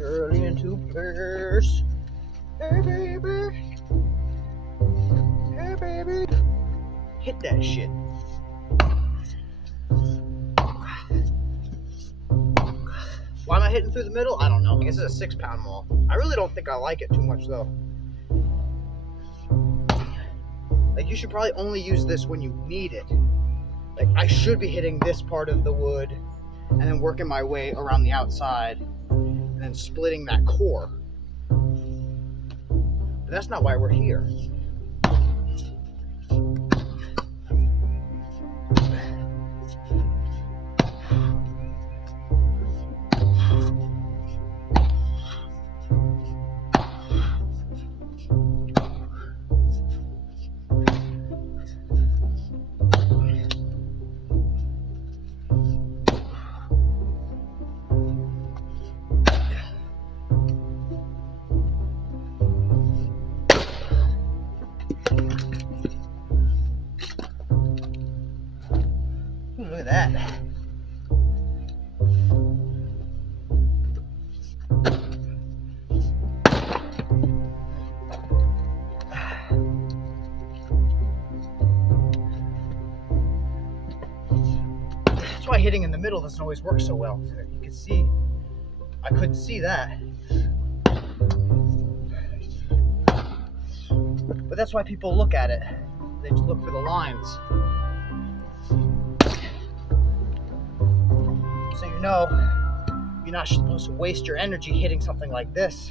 girl into first. Hey baby, hey baby, hit that shit. Why am I hitting through the middle? I don't know. I guess it's a 6-pound maul. I really don't think I like it too much though. Like, you should probably only use this when you need it. Like, I should be hitting this part of the wood and then working my way around the outside and then splitting that core. But that's not why we're here. Look at that. That's why hitting in the middle doesn't always work so well. You can see, I couldn't see that. But that's why people look at it. They just look for the lines. So you know you're not supposed to waste your energy hitting something like this